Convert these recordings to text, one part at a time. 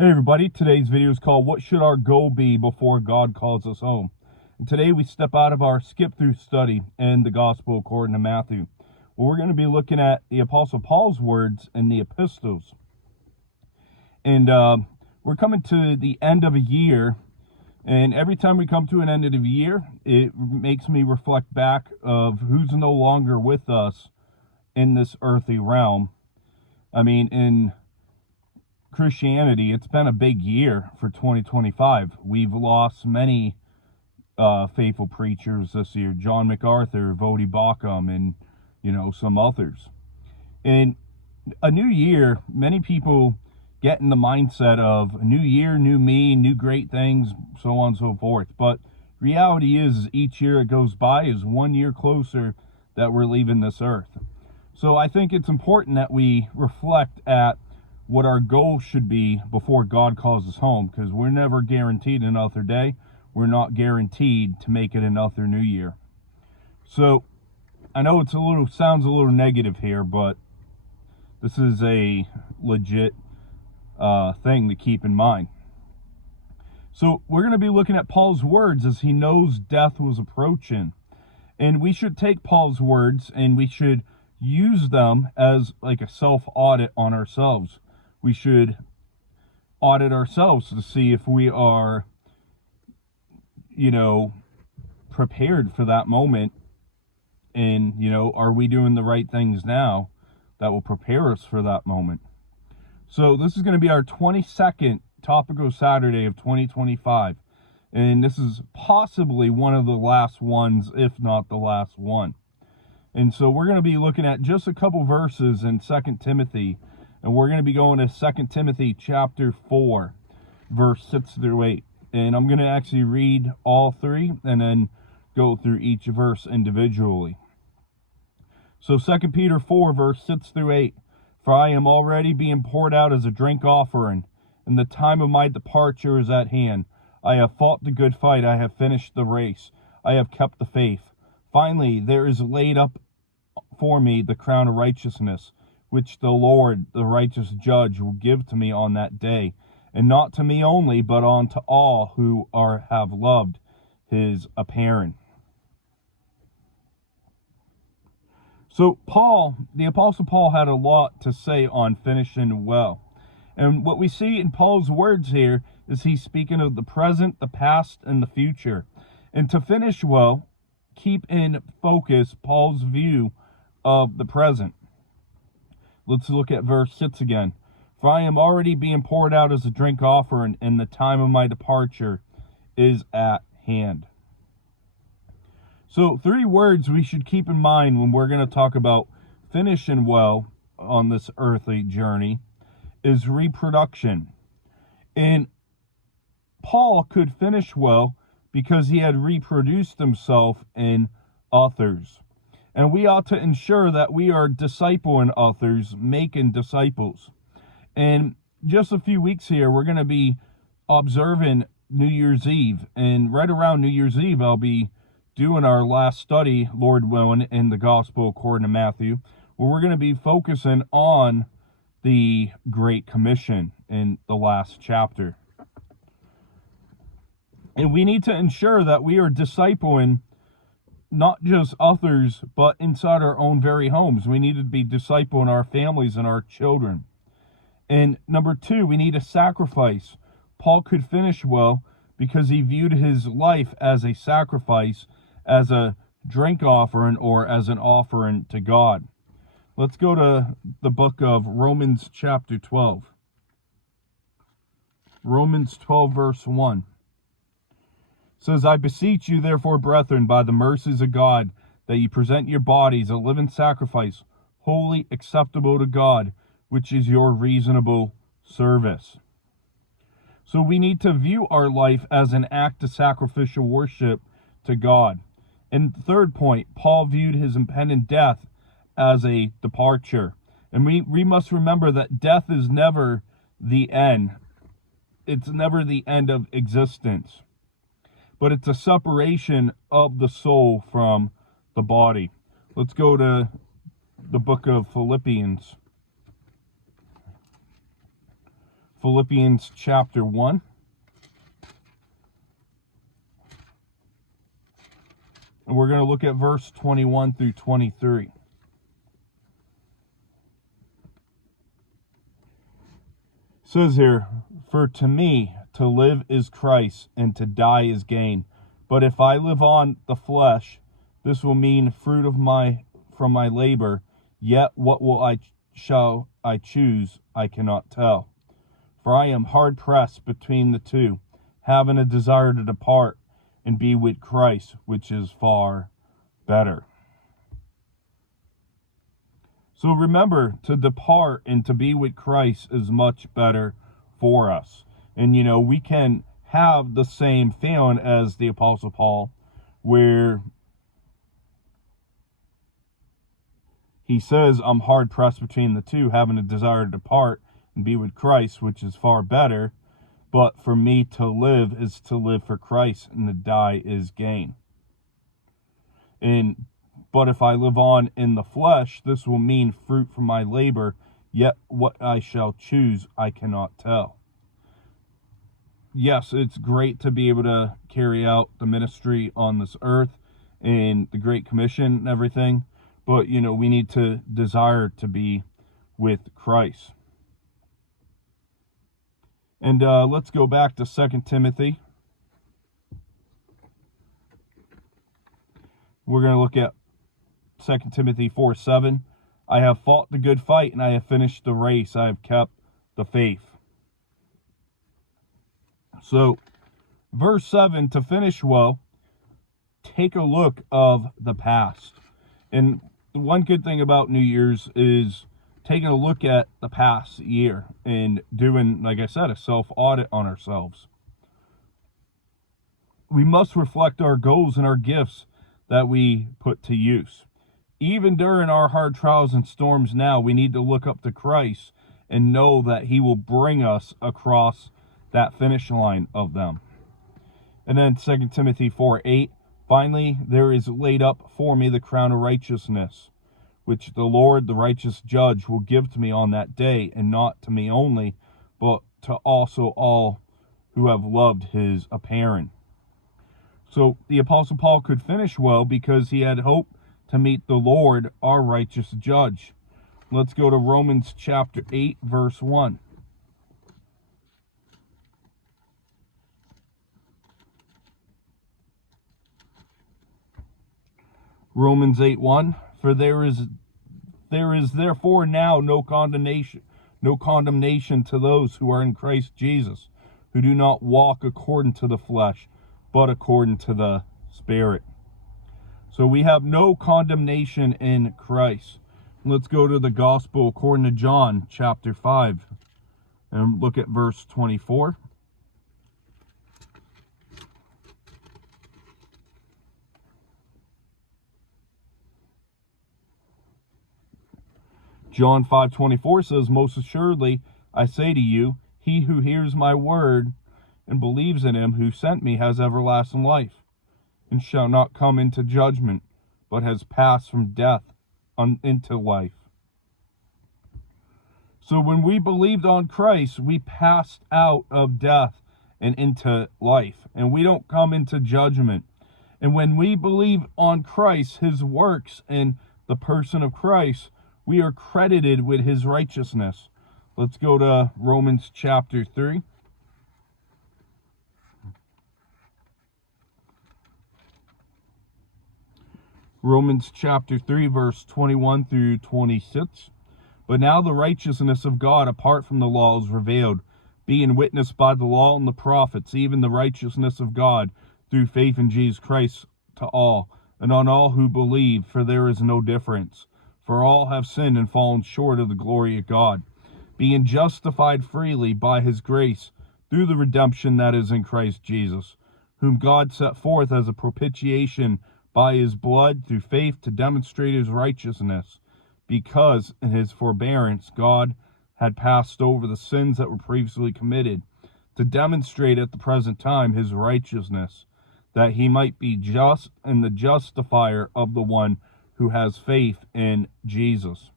Hey everybody, today's video is called What Should Our Goal Be Before God Calls Us Home? And today we step out of our skip-through study in the Gospel according to Matthew. Well, we're going to be looking at the Apostle Paul's words in the epistles. And we're coming to the end of a year, and every time we come to an end of the year, it makes me reflect back of who's no longer with us in this earthly realm. I mean, in Christianity, it's been a big year for 2025. We've lost many faithful preachers this year. John MacArthur, Vodi Bakum, and some others. In a new year, many people get in the mindset of new year, new me, new great things, so on and so forth. But reality is each year it goes by is 1 year closer that we're leaving this earth. So I think it's important that we reflect at what our goal should be before God calls us home, because we're never guaranteed another day. We're not guaranteed to make it another new year. So I know it's sounds a little negative here, but this is a legit thing to keep in mind. So we're going to be looking at Paul's words as he knows death was approaching. And we should take Paul's words and we should use them as like a self-audit on ourselves. We should audit ourselves to see if we are, prepared for that moment. And, are we doing the right things now that will prepare us for that moment? So this is going to be our 22nd Topical Saturday of 2025. And this is possibly one of the last ones, if not the last one. And so we're going to be looking at just a couple verses in 2 Timothy. And we're going to be going to 2 Timothy chapter 4, verse 6 through 8. And I'm going to actually read all three and then go through each verse individually. So 2 Peter 4, verse 6 through 8. For I am already being poured out as a drink offering, and the time of my departure is at hand. I have fought the good fight. I have finished the race. I have kept the faith. Finally, there is laid up for me the crown of righteousness, which the Lord, the righteous judge, will give to me on that day, and not to me only, but unto all who have loved his appearing. So the Apostle Paul had a lot to say on finishing well. And what we see in Paul's words here is he's speaking of the present, the past, and the future. And to finish well, keep in focus Paul's view of the present. Let's look at verse 6 again. For I am already being poured out as a drink offering, and the time of my departure is at hand. So 3 words we should keep in mind when we're going to talk about finishing well on this earthly journey is reproduction. And Paul could finish well because he had reproduced himself in others. And we ought to ensure that we are discipling others, making disciples. And just a few weeks here, we're going to be observing New Year's Eve. And right around New Year's Eve, I'll be doing our last study, Lord willing, in the Gospel according to Matthew, where we're going to be focusing on the Great Commission in the last chapter. And we need to ensure that we are discipling not just others, but inside our own very homes. We need to be discipling our families and our children. And number 2, we need a sacrifice. Paul could finish well because he viewed his life as a sacrifice, as a drink offering, or as an offering to God. Let's go to the book of Romans chapter 12. Romans 12, verse 1. Says, I beseech you, therefore, brethren, by the mercies of God, that ye present your bodies a living sacrifice, holy, acceptable to God, which is your reasonable service. So we need to view our life as an act of sacrificial worship to God. And the third point, Paul viewed his impending death as a departure. And we must remember that death is never the end. It's never the end of existence. But it's a separation of the soul from the body. Let's go to the book of Philippians. Philippians chapter 1. And we're going to look at verse 21 through 23. It says here, "For to me to live is Christ, and to die is gain. But if I live on the flesh, this will mean fruit of from my labor. Yet what shall I choose, I cannot tell. For I am hard pressed between the two, having a desire to depart and be with Christ, which is far better." So remember, to depart and to be with Christ is much better for us. And we can have the same feeling as the Apostle Paul, where he says, "I'm hard pressed between the two, having a desire to depart and be with Christ, which is far better. But for me to live is to live for Christ, and to die is gain. But if I live on in the flesh, this will mean fruit from my labor. Yet what I shall choose, I cannot tell." Yes, it's great to be able to carry out the ministry on this earth and the Great Commission and everything. But, we need to desire to be with Christ. And let's go back to 2 Timothy. We're going to look at 2 Timothy 4:7. "I have fought the good fight, and I have finished the race. I have kept the faith." So, verse 7, to finish well, take a look of the past. And the one good thing about New Year's is taking a look at the past year and doing, like I said, a self-audit on ourselves. We must reflect our goals and our gifts that we put to use. Even during our hard trials and storms now, we need to look up to Christ and know that he will bring us across that finish line of them. And then 2 Timothy 4:8, "Finally, there is laid up for me the crown of righteousness, which the Lord, the righteous judge, will give to me on that day, and not to me only, but to also all who have loved his appearing." So the Apostle Paul could finish well because he had hope to meet the Lord, our righteous judge. Let's go to Romans chapter 8, verse 1. Romans 8:1, "For there is therefore now no condemnation to those who are in Christ Jesus, who do not walk according to the flesh, but according to the Spirit." So we have no condemnation in Christ. Let's go to the Gospel according to John chapter 5 and look at verse 24. John 5:24 says, "Most assuredly I say to you, he who hears my word and believes in him who sent me has everlasting life, and shall not come into judgment, but has passed from death into life." So when we believed on Christ, we passed out of death and into life, and we don't come into judgment. And when we believe on Christ, his works, and the person of Christ, we are credited with his righteousness. Let's go to Romans chapter 3. Romans chapter 3, verse 21 through 26. "But now the righteousness of God apart from the law is revealed, being witnessed by the law and the prophets, even the righteousness of God through faith in Jesus Christ to all, and on all who believe, for there is no difference. For all have sinned and fallen short of the glory of God, being justified freely by his grace through the redemption that is in Christ Jesus, whom God set forth as a propitiation by his blood through faith to demonstrate his righteousness, because in his forbearance God had passed over the sins that were previously committed, to demonstrate at the present time his righteousness, that he might be just and the justifier of the one who has faith in Jesus."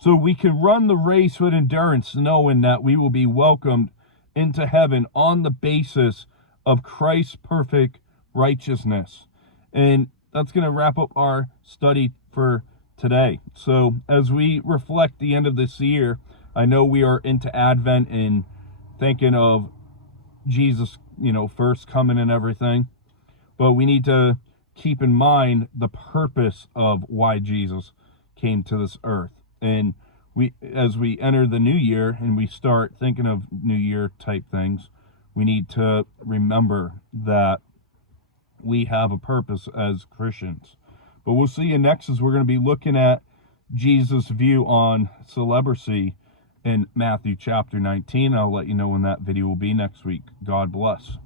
so we can run the race with endurance, knowing that we will be welcomed into heaven on the basis of Christ's perfect righteousness. And that's going to wrap up our study for today. So as we reflect the end of this year, I know we are into Advent and thinking of Jesus, first coming and everything, but we need to keep in mind the purpose of why Jesus came to this earth. And as we enter the new year and we start thinking of new year type things, we need to remember that we have a purpose as Christians. But we'll see you next, as we're going to be looking at Jesus' view on celibacy in Matthew chapter 19. I'll let you know when that video will be next week. God bless.